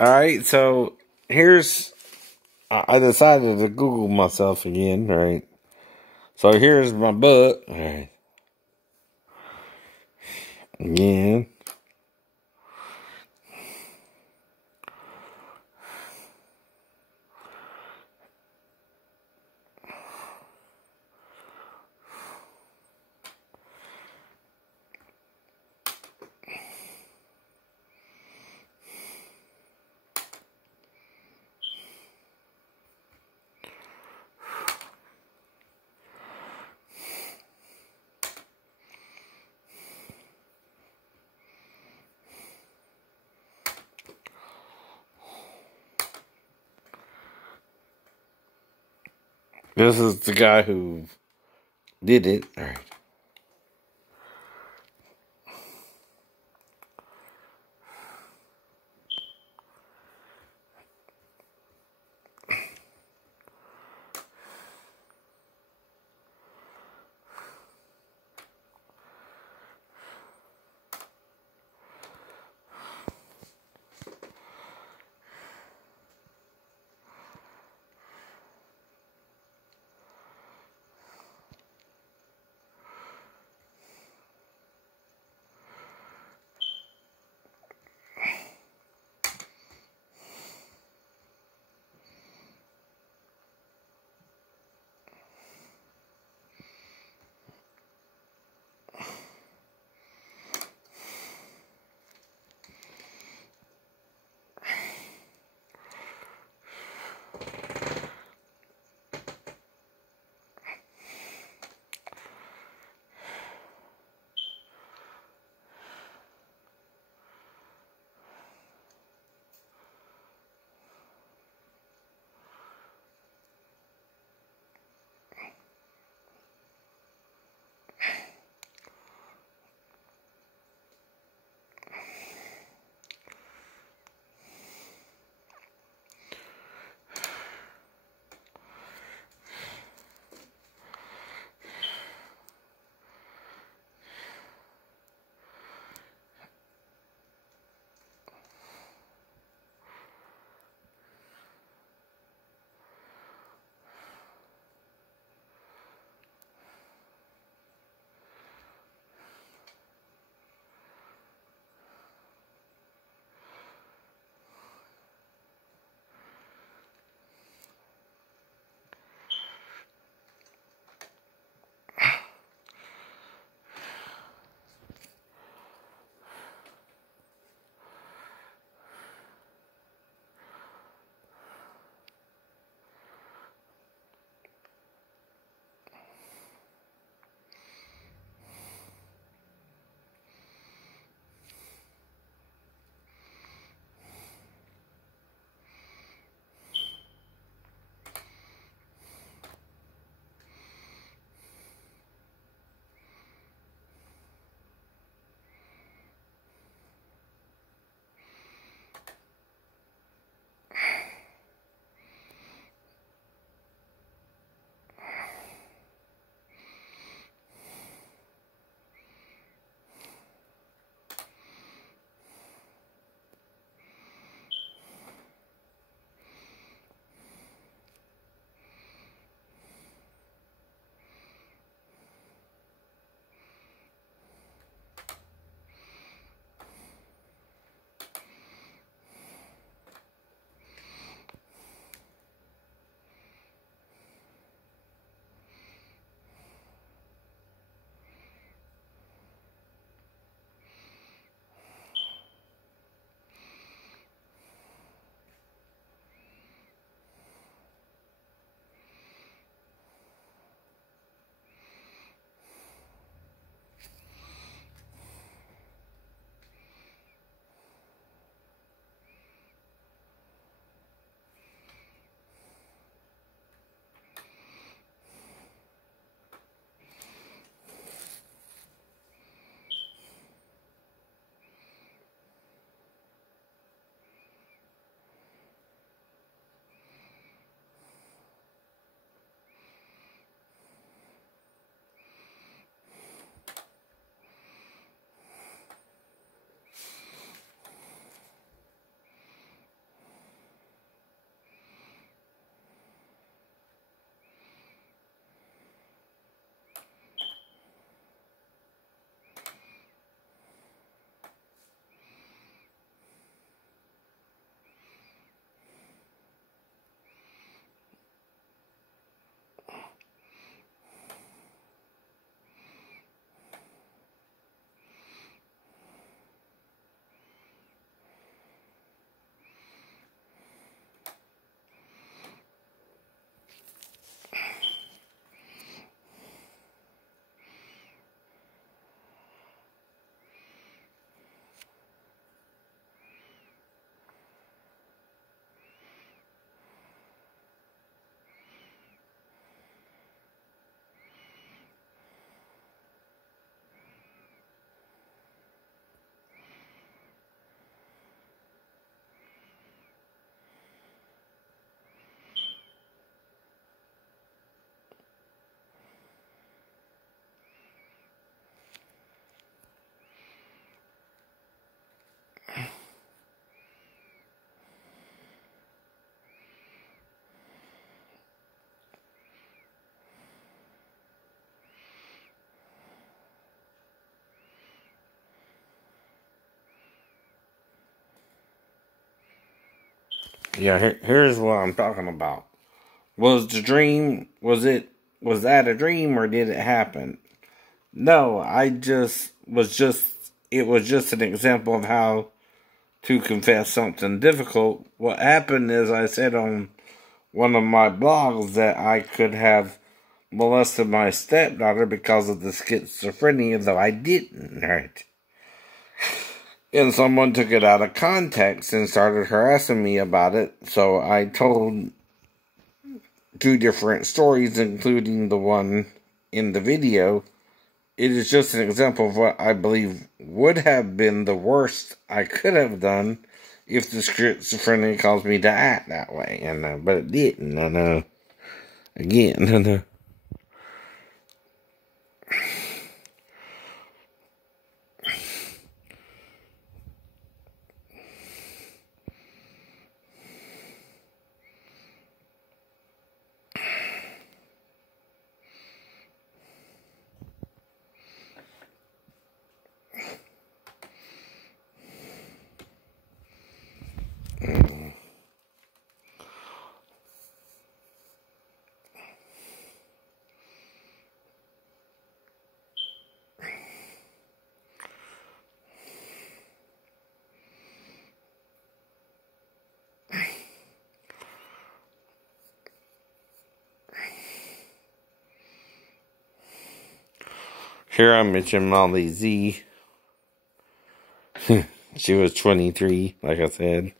Alright, so here's. I decided to Google myself again, right? So here's my book. Alright. Again. This is the guy who did it. Alright. Yeah, here's what I'm talking about. Was the dream, was that a dream or did it happen? No, it was just an example of how to confess something difficult. What happened is I said on one of my blogs that I could have molested my stepdaughter because of the schizophrenia, though I didn't, right? And someone took it out of context and started harassing me about it, so I told two different stories, including the one in the video. It is just an example of what I believe would have been the worst I could have done if the schizophrenia caused me to act that way, and but it didn't. And again, and here I mentioned Molly Z. She was 23, like I said.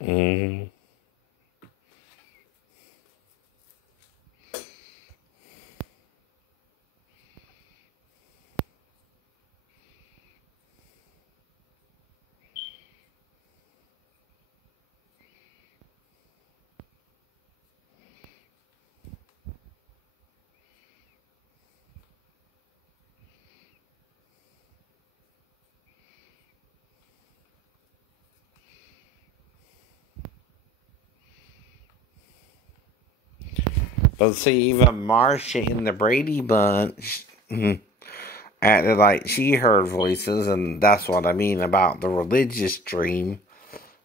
Mm. But see, even Marcia in the Brady Bunch acted like she heard voices, and that's what I mean about the religious dream.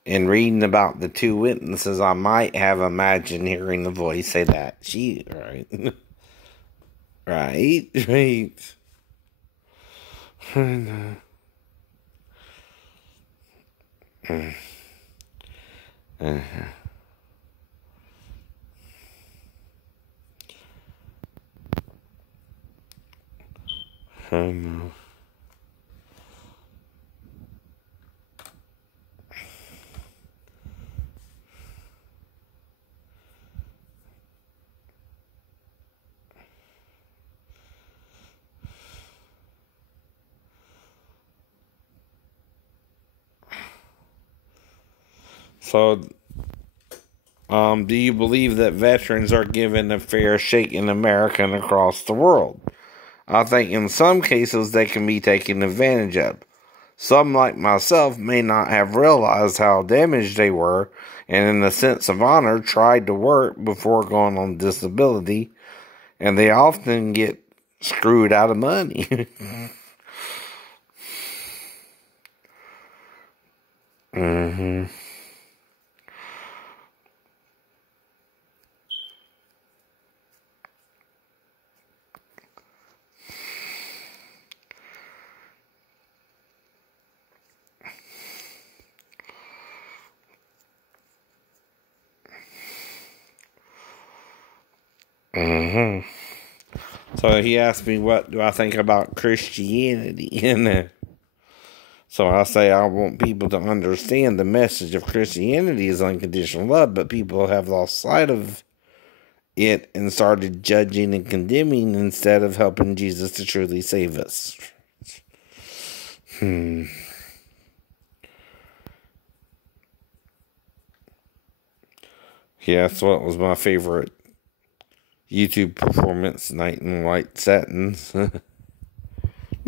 In reading about the two witnesses, I might have imagined hearing the voice say that she, right? Right? Right. So, do you believe that veterans are given a fair shake in America and across the world? I think in some cases they can be taken advantage of. Some, like myself, may not have realized how damaged they were, and in a sense of honor, tried to work before going on disability, and they often get screwed out of money. Mm-hmm. Mm-hmm. So he asked me, what do I think about Christianity? And So I say I want people to understand the message of Christianity is unconditional love, but people have lost sight of it and started judging and condemning instead of helping Jesus to truly save us. Yeah, that's what was my favorite YouTube performance, Night in White Satins.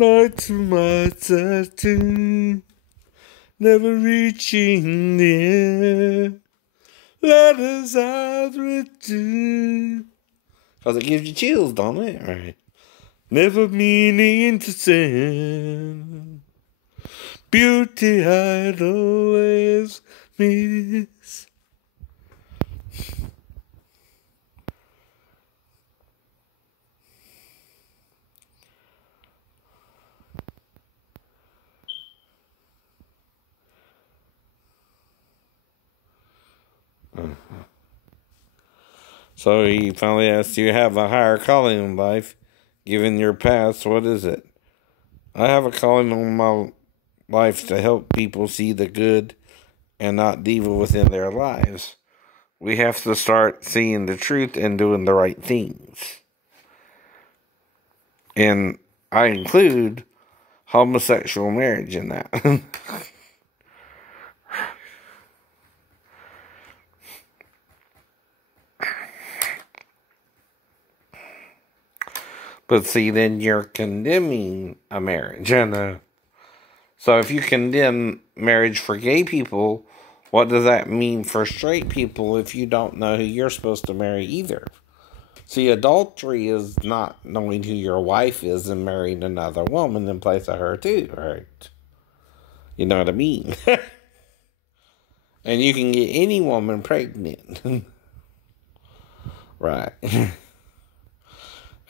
Nights in white satin, never reaching the end. Letters I've written. Because it gives you chills, don't it? Right. Never meaning to send. Beauty I'd always miss. So he finally asks, do you have a higher calling in life? Given your past, what is it? I have a calling on my life to help people see the good and not the evil within their lives. We have to start seeing the truth and doing the right things. And I include homosexual marriage in that. But see, then you're condemning a marriage. And so if you condemn marriage for gay people, what does that mean for straight people if you don't know who you're supposed to marry either? See, adultery is not knowing who your wife is and marrying another woman in place of her too, right? You know what I mean? And you can get any woman pregnant. Right.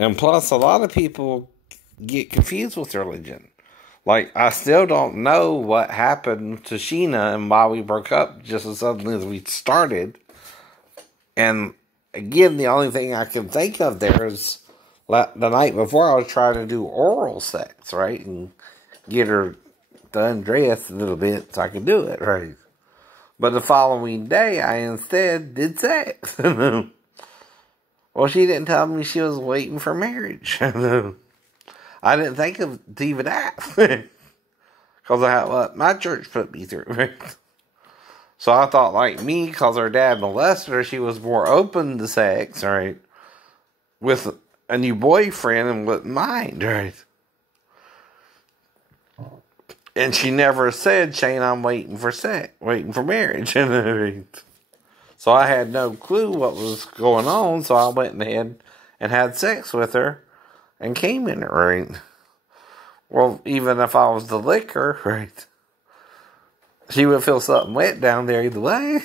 And plus, a lot of people get confused with religion. Like, I still don't know what happened to Sheena and why we broke up just as suddenly as we started. And again, the only thing I can think of there is the night before I was trying to do oral sex, right? And get her to undress a little bit so I could do it, right? But the following day, I instead did sex. Well, she didn't tell me she was waiting for marriage. I didn't think of even that. Because of what my church put me through. So I thought, like me, because her dad molested her, she was more open to sex, right? With a new boyfriend and wouldn't mind, right? And she never said, Shane, I'm waiting for sex, waiting for marriage. So I had no clue what was going on, so I went ahead and had sex with her and came in it, right? Well, even if I was the liquor, right, she would feel something wet down there either way.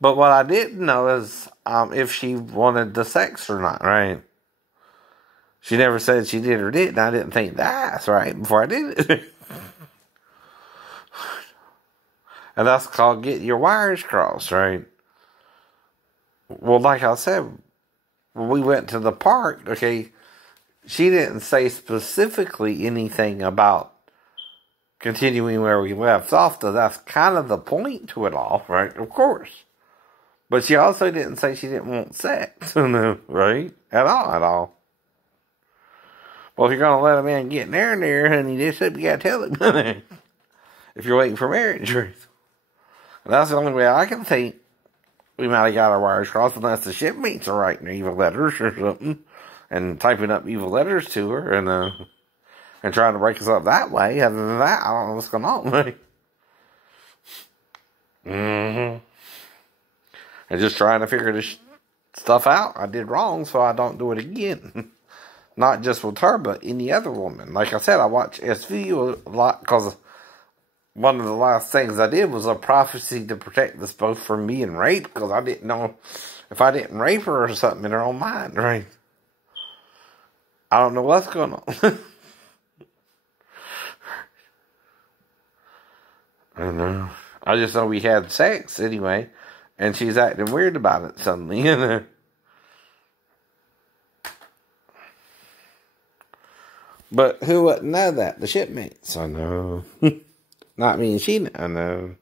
But what I didn't know is if she wanted the sex or not, right? She never said she did or didn't. I didn't think that's right before I did it. And that's called getting your wires crossed, right? Well, like I said, when we went to the park, okay, she didn't say specifically anything about continuing where we left off, though that's kind of the point to it all, right? Of course. But she also didn't say she didn't want sex, right? At all. Well, if you're going to let a man get in there, honey, this up, you got to tell him. If you're waiting for marriage, right? And that's the only way I can think we might have got our wires crossed, unless the shipmates are writing evil letters or something, and typing up evil letters to her, and trying to break us up that way. Other than that, I don't know what's going on, right? And just trying to figure this stuff out. I did wrong, so I don't do it again. Not just with her, but any other woman. Like I said, I watch SVU a lot because one of the last things I did was a prophecy to protect us both from being raped, because I didn't know if I didn't rape her or something in her own mind, right? I don't know what's going on. I don't know. I just know we had sex anyway, and she's acting weird about it suddenly, you know. But who wouldn't know that? The shipmates. I know. Not me and she, I know.